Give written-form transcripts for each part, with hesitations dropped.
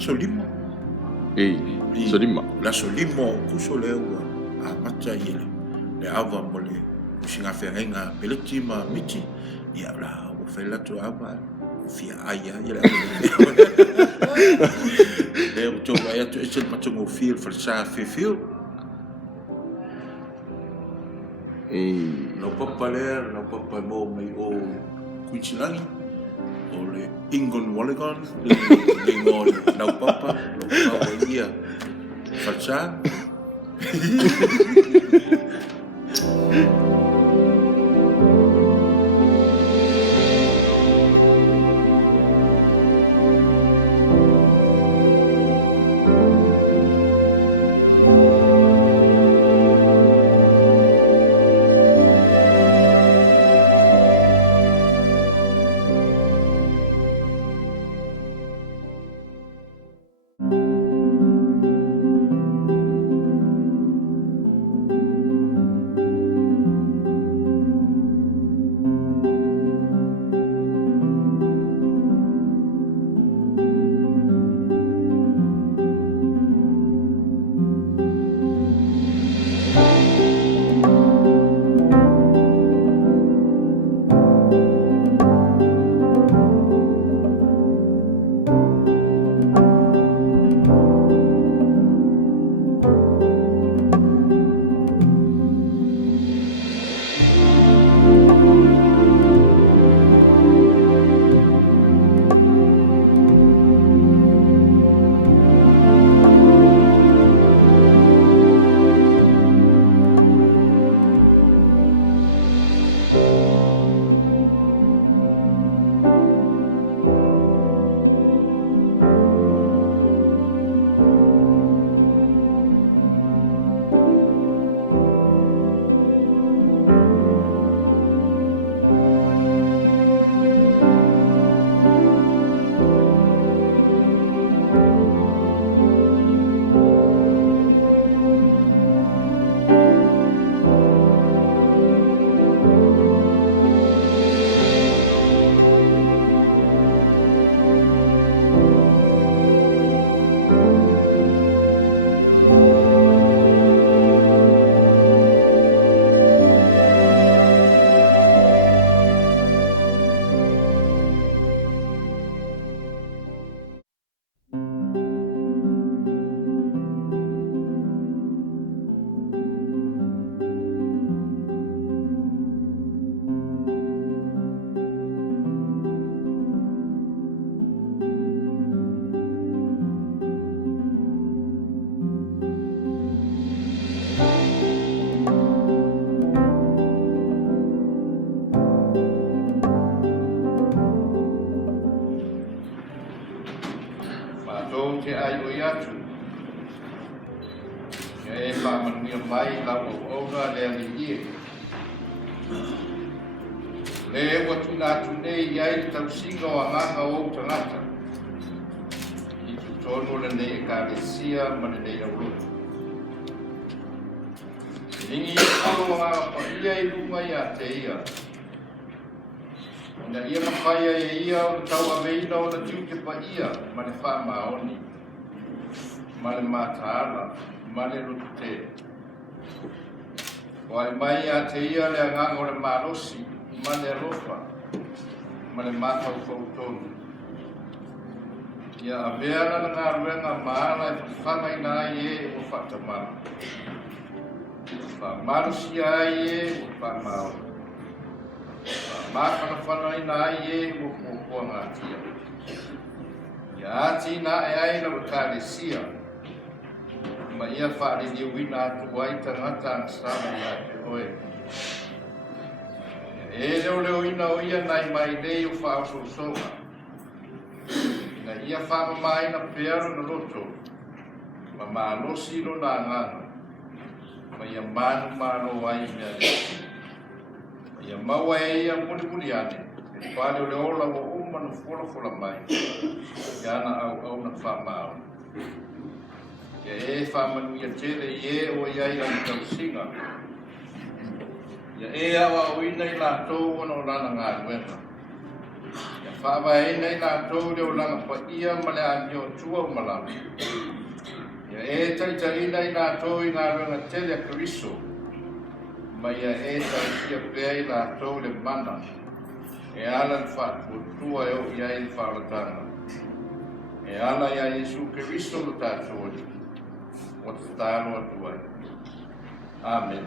so lima. So Lima. La so lima o kuso le ua a mata i le ava mo le singa Feagaiga Peleti ma Michi ia la o whailatu ava Feagaiga ia le o tō ai atu e se matungo field for FAIRFIELD no papa le no papa mo mai o Queensland o le Ingon Walligon le ngō no papa ia Falsa. Te ai o iatu. E whamanuia mai lau o aura le aliie. Le ewa tuna atu nei iai tau singa o anganga o tangata. I tu tono le nei e ka lesia ma le nei aurotu. Ningi i kolo ngā pa ia I lunga ia te ia. Na ia mawhaia e ia o tau a veina o na tiu te pa ia ma le wha maoni. Ma le mātāra, ma le rute. O ai mai a te ia le anganga o le mārosi, ma le ropa, ma le mātau fautonu. Ia a veana na ngā ruenga maana e whanga ina ai e o whatamana. Wha marosi ai e o whamao. Wha mākana whana ina ai e o kua ngā tia. Ia ati na e ai na wakālesia. Ma ia whaare ni wina atu ai tangata ang sama ia te oe. E leo ina o ia nai mai nei o whaafo songa. Na ia whaama mai na pearo na roto. Ma maalosi no na ngana. Ma ia manu mano ai mea le. Ma ia maua e ia muni ane. E whaare o le ola o uma no fola mai. Ia na au na whaamao. Ia e whamanuia tere I o iai la tausinga. Ia e awa o ina I lātou ono rana ngā ruenga. Ia whaawai nei nātou leo langa pa ia ma le anio tua malama. Ia e taitarina i nātou i ngā runga tele a Kariso. Ma ia e taitia pēi nātou le mana. E ala le whaaputua e o ia i le whaaratanga. E ala ia Jesu Kariso lo tātou ali. O te tāno atua. Amen.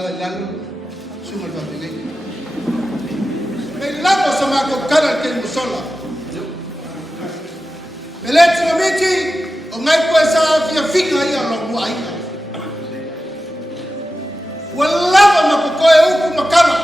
lalu sumber Feagaiga. May lago sa mga kaukaran kay Musola. Peleti na Michi, o ngay ko sa Feagaiga ang Osiga. Wala ba makukoy upo makala?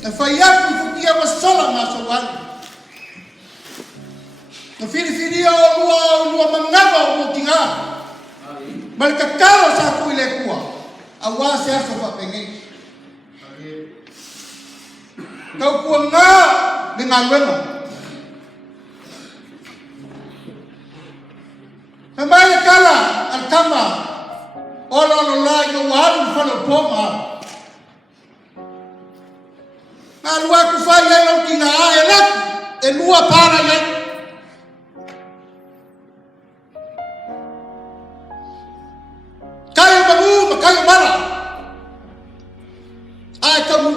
Na fayak ifukia Musola masawan. Na fili-fili o mangaba o tinga. Malkakalo sa ako ilekua. Awa siya sa Feagaiga. Kau kuang nga dengan wema. Namanya kala al-kama ola yung walang falopoma. Nalwa ko faya yung kinaayalat elua para yan. Kayo bagu, makayo mara. Ay kamu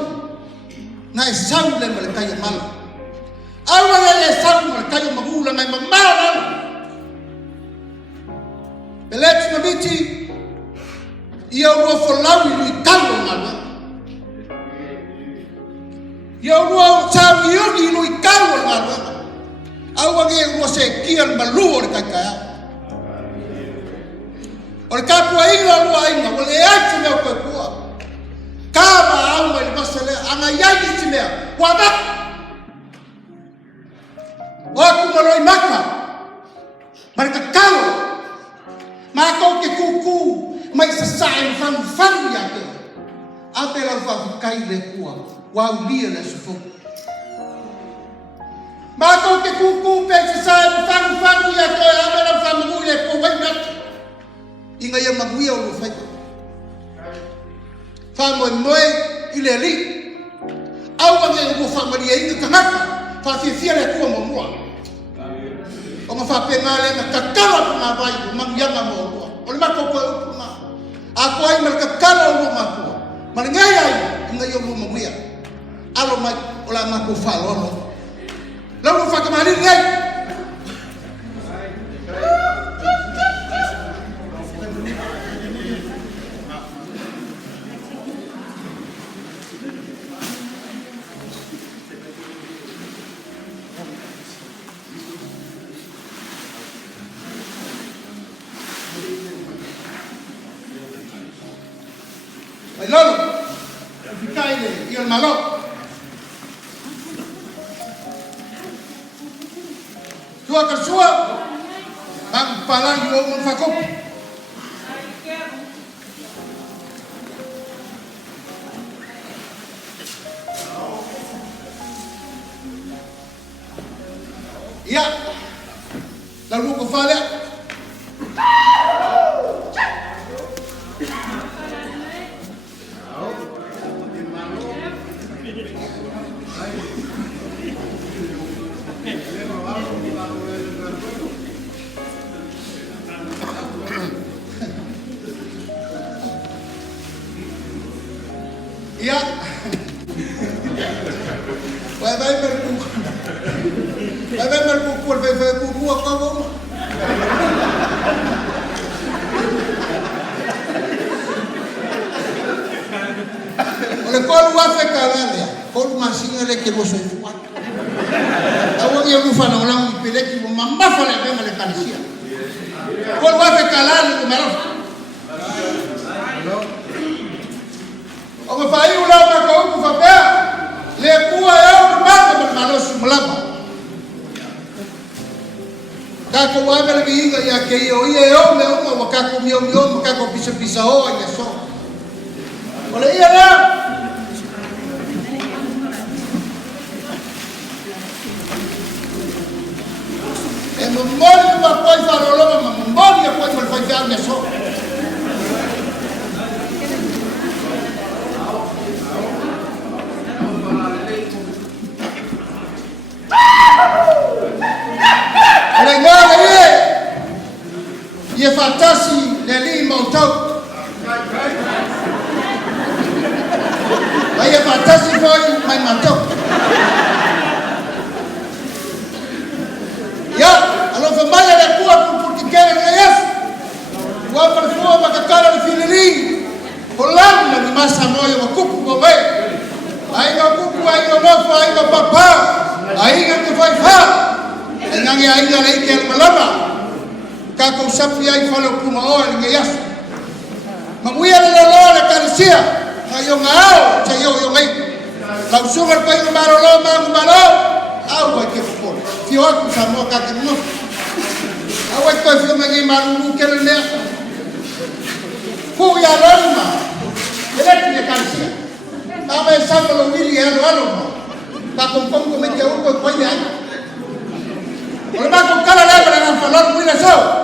na isang lang malakayo mala. Awang ay isang malakayo magulang ay mamalan. Peleti na Michi, iyaw mo folawi no ikalo mala. Iyaw mo sabi yun no ikalo mala. Awang ay mo sekian maluor kakaya. Or kapwa inga mo inga, wala ay siya ko kuha. Kama ang may masala, ang ayayin siya, wabak! Wako maloy maka, marikakalo, makaw ke kuku, may sasayin fan yake, ate lang favikay lekuwa, wow liya na sufok. Makaw ke kuku, may sasayin fan yake, ate lang favikay lekuwa, way nati. Ingay ang magwiyaw lo fay. Famoy ileli. Awang yang mo famaria inga kangaka. Fafifiare kuwa mamua. O mafapengale na kakala pangabay mangyanga mo kuwa. O lima ko upuma. Ako ay malkakala uluma kuwa. Malingayay ingayon mo mamuya. Alo may wala makufalono. Lalu fakamalin ngay. Lolo, Feagaiga, iyon malo. Tua kersua, ang palang yung mengfakop. Iya, lalu kufalya. Iya. Bye berpukul apa kamu? Oleh kau wafe kalah ya, kau masih ngelak ke bos itu. Awak yang lupa orang Peleti mama fala apa yang mereka lihat. Kau wafe kalah itu merah. Orang Fai ulama kau kufapea, lekua yao mata bermalos melaba. Kako wabe lagi ingat ya keo iyo me wakako mio wakako pisa oh ya so. Oleh iya lah. Membol kwa koi farolo membol ya koi malfai ya so. EFKS le Lima utau. Vai EFKS foi mai matau. Ya, alo famaya le kuwa por tikere na yes. Wa perfua makakala le filili. masa moyo wa kupu bobe. Ainga kupu, ainga mofa, ainga papa, ainga kefaifa. Nangi ainga na ike malama. Kako usapi ai falo kuma oa linga yasu. Mamuia na lolo karisia. Ayo ngao, chayo yo ngai. Lau sungar pa inga maro lo mangu maro. Au ai ke fo. Fio aku samo ka ke no. Au ai ko fio mangi maru ke le. Fu ya Lima. Peleti ya karisia. Tama e sama lo wili e alo. Ka kompong ko me te uko ko ya. Ora ba ko kala la para na falor muy so.